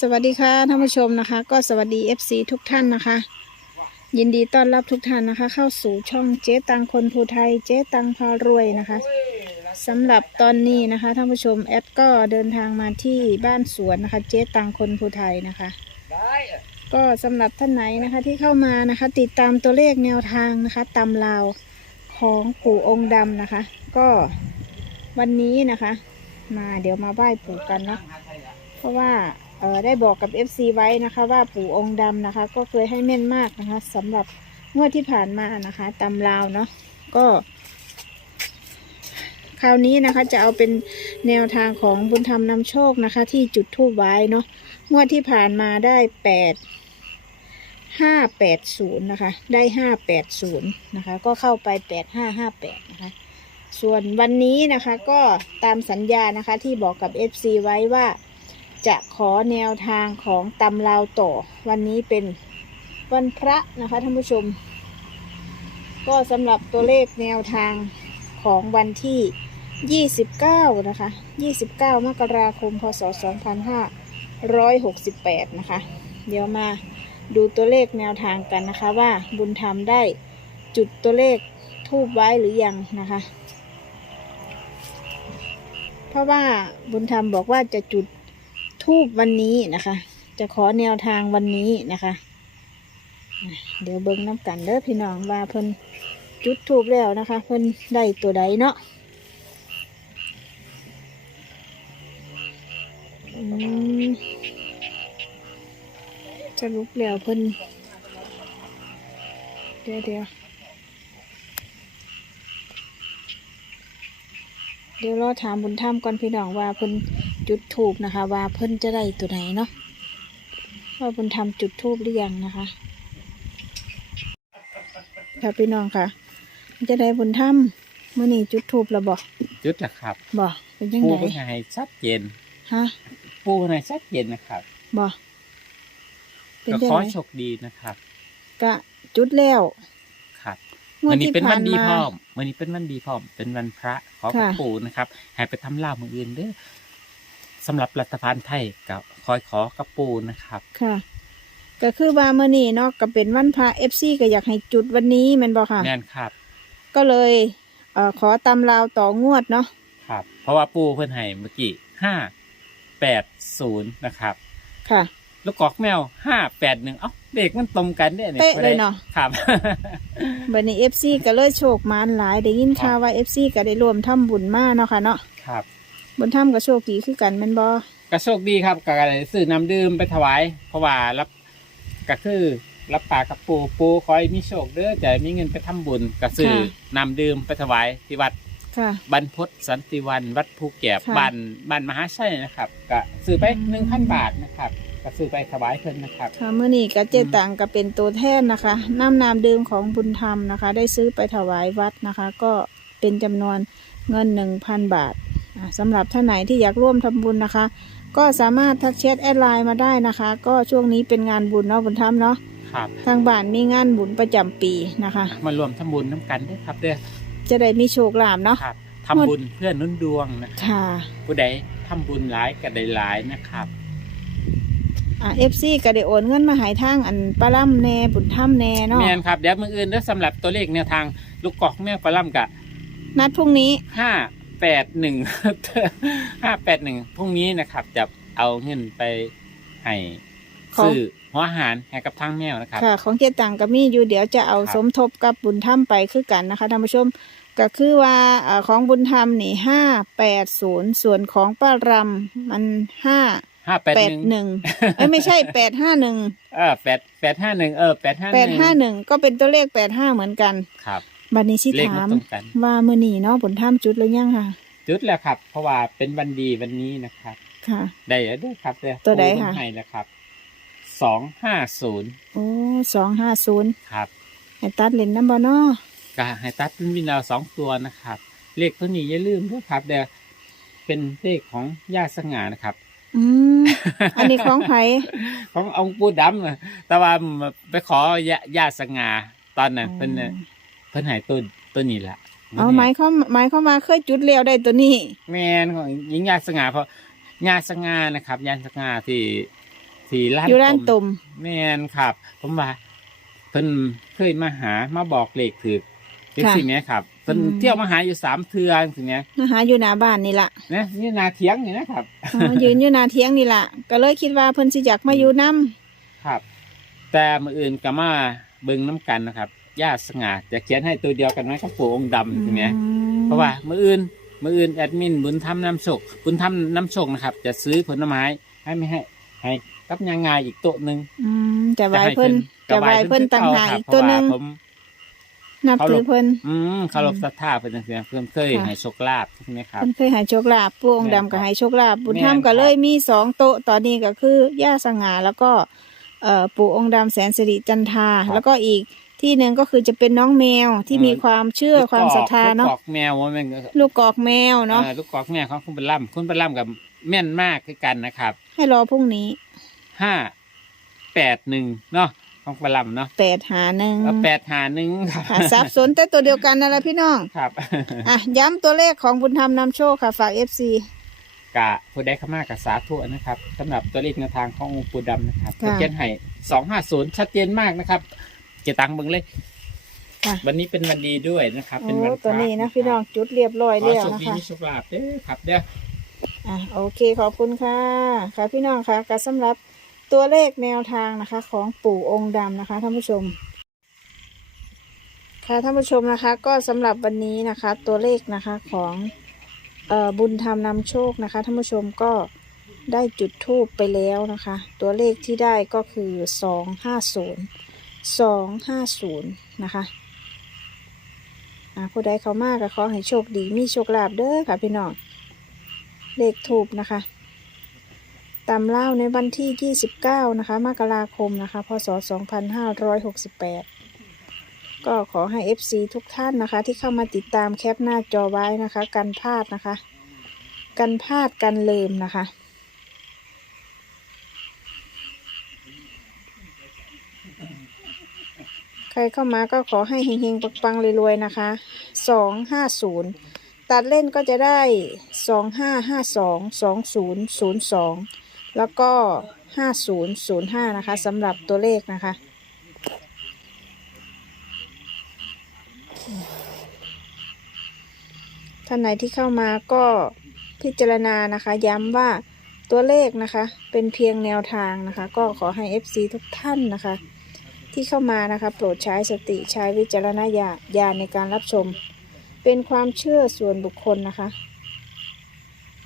สวัสดีค่ะท่านผู้ชมนะคะ ก็สวัสดี FC ทุกท่านนะคะ ยินดีต้อนรับทุกท่านนะคะ เข้าสู่ช่องเจ๊ตังคนภูไทยเจ๊ตังพารวยนะคะสำหรับตอนนี้นะคะท่านผู้ชมแอดก็เดินทางมาที่บ้านสวนนะคะเจ๊ตังคนภูไทยนะคะ ก็สำหรับท่านไหนนะคะที่เข้ามานะคะ ติดตามตัวเลขแนวทางนะคะตำลาวของปู่องค์ดำนะคะ ก็วันนี้นะคะ มาเดี๋ยวมาไหว้ปู่กันเนาะเพราะว่า ได้บอกกับ FC ไว้นะคะ ว่าปู่องค์ดำนะคะ ก็เคยให้แม่นมากนะคะสำหรับงวดที่ผ่านมานะคะตำลาวเนาะก็ คราวนี้นะคะจะเอาเป็นแนวทางของบุญธรรมนำโชคนะคะ ที่จุดทูบไว้เนาะงวดที่ผ่านมาได้แปดห้าแปดศูนย์นะคะ ได้ห้าแปดศูนย์นะคะ ก็เข้าไปแปดห้าห้าแปดนะคะ ส่วนวันนี้นะคะก็ตามสัญญานะคะที่บอกกับ FC ไว้ว่า จะขอแนวทางของตำลาวต่อ วันนี้เป็นวันพระนะคะท่านผู้ชม ก็สำหรับตัวเลขแนวทางของวันที่ 29 นะคะ 29 มกราคม พศ 2568 นะคะ เดี๋ยวมาดูตัวเลขแนวทางกันนะคะว่าบุญธรรมได้จุดตัวเลขทูบไว้หรือยังนะคะ เพราะว่าบุญธรรมบอกว่าจะจุด ทูบวันนี้นะคะ จะขอแนวทางวันนี้นะคะ เดี๋ยวเบิ้งน้ำกันเด้อพี่น้องว่าเพิ่นจุดทูบแล้วนะคะ เพิ่นได้ตัวใดเนาะอืมสรุปแล้วเพิ่นเดี๋ยวเดี๋ยวเดี๋ยวรอถามบุญธรรมก่อนพี่น้องว่าเพิ่น จุดทูบนะคะ ว่าเพิ่นจะได้ตัวไหนเนาะว่าเพิ่นทำจุดทูบหรือยังนะคะ ค่ะพี่น้องค่ะ จะได้บุญธรรมเมื่อนี้จุดทูบแล้วบอกจุดนะครับบอกเป็นยังปูไงเป็นไงชัดเจนฮะปูเป็นไงชัดเจนนะครับบอกเป็นก็ยังขอไงให้โชคดีนะครับกะจุดแล้วครับงววัดนนี้ที่เป็นผ่าวันนดีมาพร้อมวันนี้เป็นวันดีพร้อม เป็นวันพระขอพระค่ะปูนะครับให้ไปทำลาบมืออื่นเด้อ สำหรับรัฐบาลไทยกับคอยขอกับปูนะครับ ค่ะ ก็คือว่าเมื่อนี้เนาะก็เป็นวันพระเอฟซีก็อยากให้จุดวันนี้แมันบอกค่ะแน่นครับก็เลยเอ่อขอตำราวต่องวดเนาะครับ เพราะว่าปูเพื่อนให้เมื่อกี้ห้าแปดศูนย์นะครับ ค่ะ ลูกกอกแมวห้าแปดหนึ่งเอ้าเด็กมันตรงกันเนี่ยเป๊ะเลยเนาะ ครับ บันนี้เอฟซีก็เลยโชคมานหลายได้ยินข่าวว่าเอฟซีก็ได้รวมทำบุญมาเนาะค่ะเนาะ ครับ บุญทำก็โชคดีคือกันแมันบอก็โชคดีครับก็เลยซื้อน้ำดื่มไปถวาย เพราะว่ารับก็คือรับปากกับปูปูคอยมีโชคเด้อจะมีเงินไปทำบุญก็ซื้อน้ำดื่มไปถวายที่วัดค่ะ บรรพตสันติวันวัดภูแก็บค่ะบ้านบ้านมหาชัยนะครับก็ซื้อไปอืม หนึ่งพันบาทนะครับก็ซื้อไปถวายเพิ่นนะครับ ค่ะเมื่อนี้ก็เจตังก็เป็นตัวแทนนะคะน้ำนามดื่มของบุญธรรมนะคะ ได้ซื้อไปถวายวัดนะคะ ก็เป็นจำนวนเงินหนึ่งพันบาทอะ สำหรับท่านไหนที่อยากร่วมทำบุญนะคะ ก็สามารถทักแชทแอดไลน์มาได้นะคะ ก็ช่วงนี้เป็นงานบุญเนาะบุญธรรมเนาะครับทางบ้านมีงานบุญประจำปีนะคะ มารวมทำบุญน้ำกันเด้อครับเด้อจะได้มีโชคลาภเนาะ ครับทำบุญเพื่อหนุนดวงนะครับค่ะผู้ใดทำบุญหลายก็ได้หลายนะครับ อ่าเอฟซีก็ได้โอนเงินมาใหายทางอันปลาล่ำแน่บุญถ้ำแน่เนาะแม่นครับเดี๋ยวมืออื่นเด้อสำหรับตัวเลขแนวทางลูกกอกแม่ปลาล่ำกะนัดพรุ่งนี้ห้า แปดหนึ่งห้าแปดหนึ่งพรุ่งนี้นะครับ จะเอาเงินไปให้ของซื้อหัวอาหารให้กับทางแมวนะครับ ค่ะ ของเจตังก็มีอยู่เดี๋ยวจะเอาครับสมทบกับบุญถ้ำไปคือกันนะคะท่านผู้ชมก็คือว่าเอ่อของบุญธรรมนี่ห้าแปดศูนย์ส่วนของป้ารำมันห้าห้าแปดแปหดนึ่งหนึ่งเอ้ยไม่ใช่แปดห้าหนึ่งเออแปดแปดห้าหนึ่งเออแปดห้าแปดห้าหนึ่งก็เป็นตัวเลขแปดห้าเหมือนกันครับ บัดนี้ชิเลขถามันม ตรงกัน ว่าเมื่อนี้เนาะบุญถ้ำจุดแล้วยังค่ะ จุดแล้วครับ เพราะว่าเป็นวันดีวันนี้นะครับ ค่ะ ได้แล้วเด้วยครับเด้อตัวใดปูคะให้แล้วครับสองห้าศูนย์โอ้สองห้าศูนย์ครับให้ตัดเลนน้ำบอเนาะก็ให้ตัดเป็นวินเอาสองตัวนะครับ เลขตัวนี้อย่าลืมด้วยครับเดี๋ยวเป็นเลขของย่าสง่านะครับ อืมอันนี้ของไผ ขององค์ปู่ดำน่ะแต่ว่าไปขอย่าย่าสง่าตอนนั้นเพิ่นน่ะเพิ่นใหายตัวตัวนี้แหละเอาไม้เข้าไม้เข้ามาเคยจุดเลี้ยวได้ตัวนี้ แมนของหญิงย่าสง่าเพราะย่าสง่านะครับย่าสง่าที่ที่ร้านอยู่ร้านต้ตุ่มมแม่นครับ ผมว่าเพิ่นเคยมาหามาบอกเลขถือเป็นค่ะสิ่งนี้ครับเพิ่นอืมเที่ยวมาหาอยู่สามเทือสิ่งนี้มาหาอยู่หน้าบ้านนี่ละนะนี่นาเทียงนี่นะครับอ๋อยืนอยู่หน้าเทียงนี่ละก็เลยคิดว่าเพิ่นสิอยากมาอยู่นํครับ แต่มืออื่นก็มาเบิ่งน้ำกันนะครับ ย่าสง่าจะเขียนให้ตัวเดียวกันไหมครับปู่องค์ดำสิ่งนี้เพราะว่ามืออื่นมืออื่นแอดมินบุญธรรมน้ำโชคบุญธรรมน้ำโชคนะครับ จะซื้อผลไม้ให้ไม่ให้ให้กับยางงายอีกโต๊ะหนึ่งอืมจะไหว้เพิ่นจะจะไหให้ว้เพิ่นต่างหากครับอีกตัวหนึงเพราะว่าผมนับถือเพิ่นอืมเคารพศรัทธาเป็นจังซี่เพิ่นเคยค่ะให้โชคลาภใช่ไหมครับเพิ่นเคยให้โชคลาภปู่องค์แม่นดำก็ให้โชคลาภบุญแม่นธรรมก็ครับเลยมีสองโต๊ะตอนนี้ก็คือย่าสง่าแล้วก็เอ่อปู่องค์ดำแสนสิริจันทราแล้วก็อีก ที่หนึ่งก็คือจะเป็นน้องแมวที่มีความเชื่อความศรัทธาเนาะลูกกอกแมวว่าแม่นลูกกอกแมวเนาะอ่ลูกกอกแมวของคุณบรรลัมคุณบรรลัมกับแม่นมากคือกันนะครับ ให้รอพรุ่งนี้ห้าแปดหนึ่งเนาะของบรรลัมเนาะแปดหาหนึ่งแล้วแปดหาหนึ่งครับหาสับสนแต่ตัวเดียวกันนั่นแหละพี่น้องครับอะย้ำตัวเลขของบุญธรรมนำโชคค่ะ ฝากเอฟซีกะผู้ได้เข้ามากับสาธุนะครับสำหรับตัวเลขแนวทางขององค์ปู่ดำนะครับค่ะเขียนให้สองห้าศูนย์ชัดเจนมากนะครับ เจตังเบิ่งเลยค่ะ วันนี้เป็นวันดีด้วยนะครับ เป็นโอ้วันพระตัวนี้นะพี่น้องจุดเรียบร้อยขอแล้วโชคนะดีคะ มีโชคลาภเด้อครับเด้อ อะโอเคขอบคุณค่ะ ค่ะพี่น้องค่ะก็สำหรับตัวเลขแนวทางนะคะ ของปู่องค์ดำนะคะท่านผู้ชม ค่ะท่านผู้ชมนะคะ ก็สำหรับวันนี้นะคะ ตัวเลขนะคะของเอ่อบุญธรรมนำโชคนะคะท่านผู้ชมก็ได้จุดทูปไปแล้วนะคะ ตัวเลขที่ได้ก็คือสองห้าศูนย์ สองห้าศูนย์นะคะอ่าผู้ใดเขามากก็ขอให้โชคดีมีโชคลาภเด้อค่ะพี่น้องเลขทูบนะคะตำเล่าในวันที่ 29 นะคะ มกราคมนะคะ พศ 2568 ก็ขอให้ FC ทุกท่านนะคะ ที่เข้ามาติดตามแคปหน้าจอไว้นะคะ กันพลาดนะคะ กันพลาดกันลืมนะคะ ใค รเข้ามาก็ขอให้เฮงๆปังๆรวยๆนะคะ250ตัดเล่นก็จะได้สองห้าห้าสองสองศูนย์ศูนย์สองแล้วก็ห้าศูนย์ศูนย์ห้านะคะสำหรับตัวเลขนะคะท่านไหนที่เข้ามาก็พิจารณานะคะ ย้ำว่าตัวเลขนะคะ เป็นเพียงแนวทางนะคะ ก็ขอให้ FC ทุกท่านนะคะ ที่เข้ามานะคะโปรดใช้สติใช้วิจารณญาญาณในการรับชม เป็นความเชื่อส่วนบุคคลนะคะ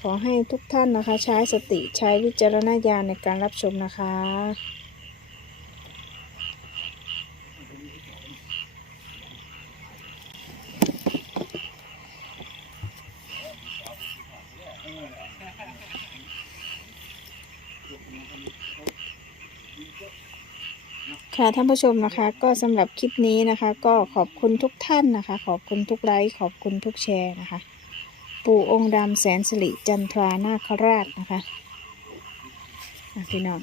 ขอให้ทุกท่านนะคะใช้สติใช้วิจารณญาณในการรับชมนะคะ ค่ะท่านผู้ชมนะคะ ก็สำหรับคลิปนี้นะคะ ก็ขอบคุณทุกท่านนะคะ ขอบคุณทุกไลค์ขอบคุณทุกแชร์นะคะ ปู่องค์ดำแสนสิริจันทรานาคราชนะคะอะพี่น้อง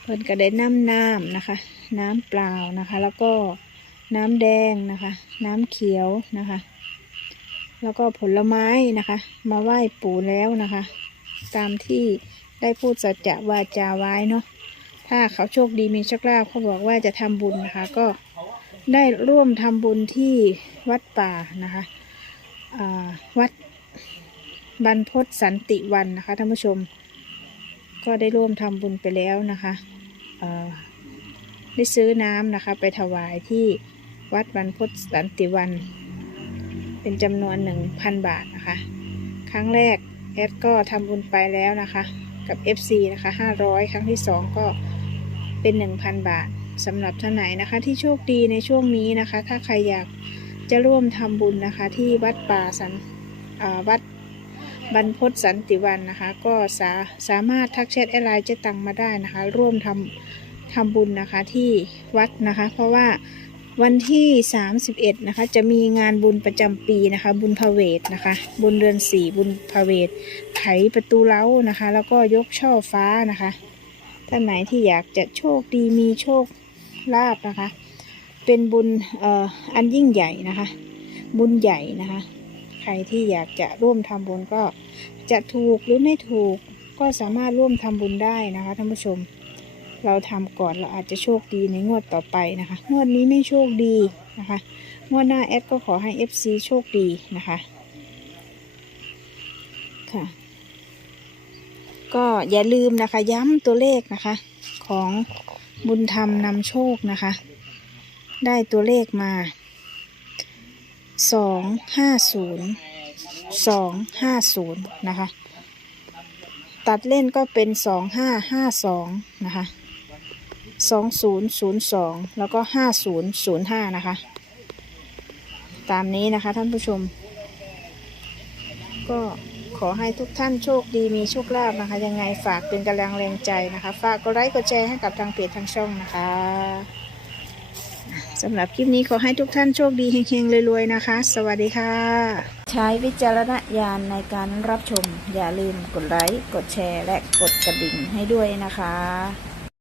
เพิ่นก็ได้น้ำน้ำนะคะ น้ำเปล่านะคะ แล้วก็น้ำแดงนะคะ น้ำเขียวนะคะ แล้วก็ผลไม้นะคะ มาไหว้ปู่แล้วนะคะ ตามที่ได้พูดสัจจะวาจาไว้เนาะ ถ้าเขาโชคดีมีโชคลาภเขาบอกว่าจะทำบุญนะคะ ก็ได้ร่วมทำบุญที่วัดป่านะคะวัดบรรพตสันติวันนะคะท่านผู้ชม ก็ได้ร่วมทำบุญไปแล้วนะคะได้ซื้อน้ำนะคะ ไปถวายที่วัดบรรพตสันติวัน เป็นจำนวนหนึ่งพันบาทนะคะ ครั้งแรกแอดก็ทำบุญไปแล้วนะคะกับ FC นะคะ500 ครั้งที่ 2 ก็ เป็น 1,000 บาทสำหรับท่านไหนนะคะ ที่โชคดีในช่วงนี้นะคะ ถ้าใครอยากจะร่วมทำบุญนะคะ ที่วัดป่าสันวัดบรรพตสันติวันนะคะ ก็สาสามารถทักแชทแอดไลน์เจตังมาได้นะคะ ร่วมทำทำบุญนะคะที่วัดนะคะ เพราะว่าวันที่ 31 นะคะ จะมีงานบุญประจำปีนะคะ บุญพเวทนะคะ บุญเดือนสี่บุญพเวทไขประตูเล้านะคะ แล้วก็ยกช่อฟ้านะคะ ท่านไหนที่อยากจะโชคดีมีโชคลาภนะคะ เป็นบุญเอ่ออันยิ่งใหญ่นะคะ บุญใหญ่นะคะ ใครที่อยากจะร่วมทำบุญก็จะถูกหรือไม่ถูกก็สามารถร่วมทำบุญได้นะคะท่านผู้ชม เราทำก่อนเราอาจจะโชคดีในงวดต่อไปนะคะ งวดนี้ไม่โชคดีนะคะงวดหน้าแอดก็ขอให้ FC โชคดีนะคะ ค่ะ ก็อย่าลืมนะคะ ย้ำตัวเลขนะคะ ของบุญธรรมนำโชคนะคะ ได้ตัวเลขมาสองห้าศูนย์สองห้าศูนย์นะคะ ตัดเล่นก็เป็นสองห้าห้าสองนะคะสองศูนย์ศูนย์สองแล้วก็ห้าศูนย์ศูนย์ห้านะคะ ตามนี้นะคะท่านผู้ชม ก็ อให้ทุกท่านโชคดีมีโชคลาภนะคะ ยังไงฝากเป็นกำลังแรงใจนะคะ ฝากกดไลค์กดแชร์ให้กับทางเพจทางช่องนะคะสำหรับคลิปนี้ขอให้ทุกท่านโชคดีเฮงๆรวยๆนะคะ สวัสดีค่ะ ใช้วิจารณญาณในการรับชม อย่าลืมกดไลค์กดแชร์ และกดกระดิ่งให้ด้วยนะคะ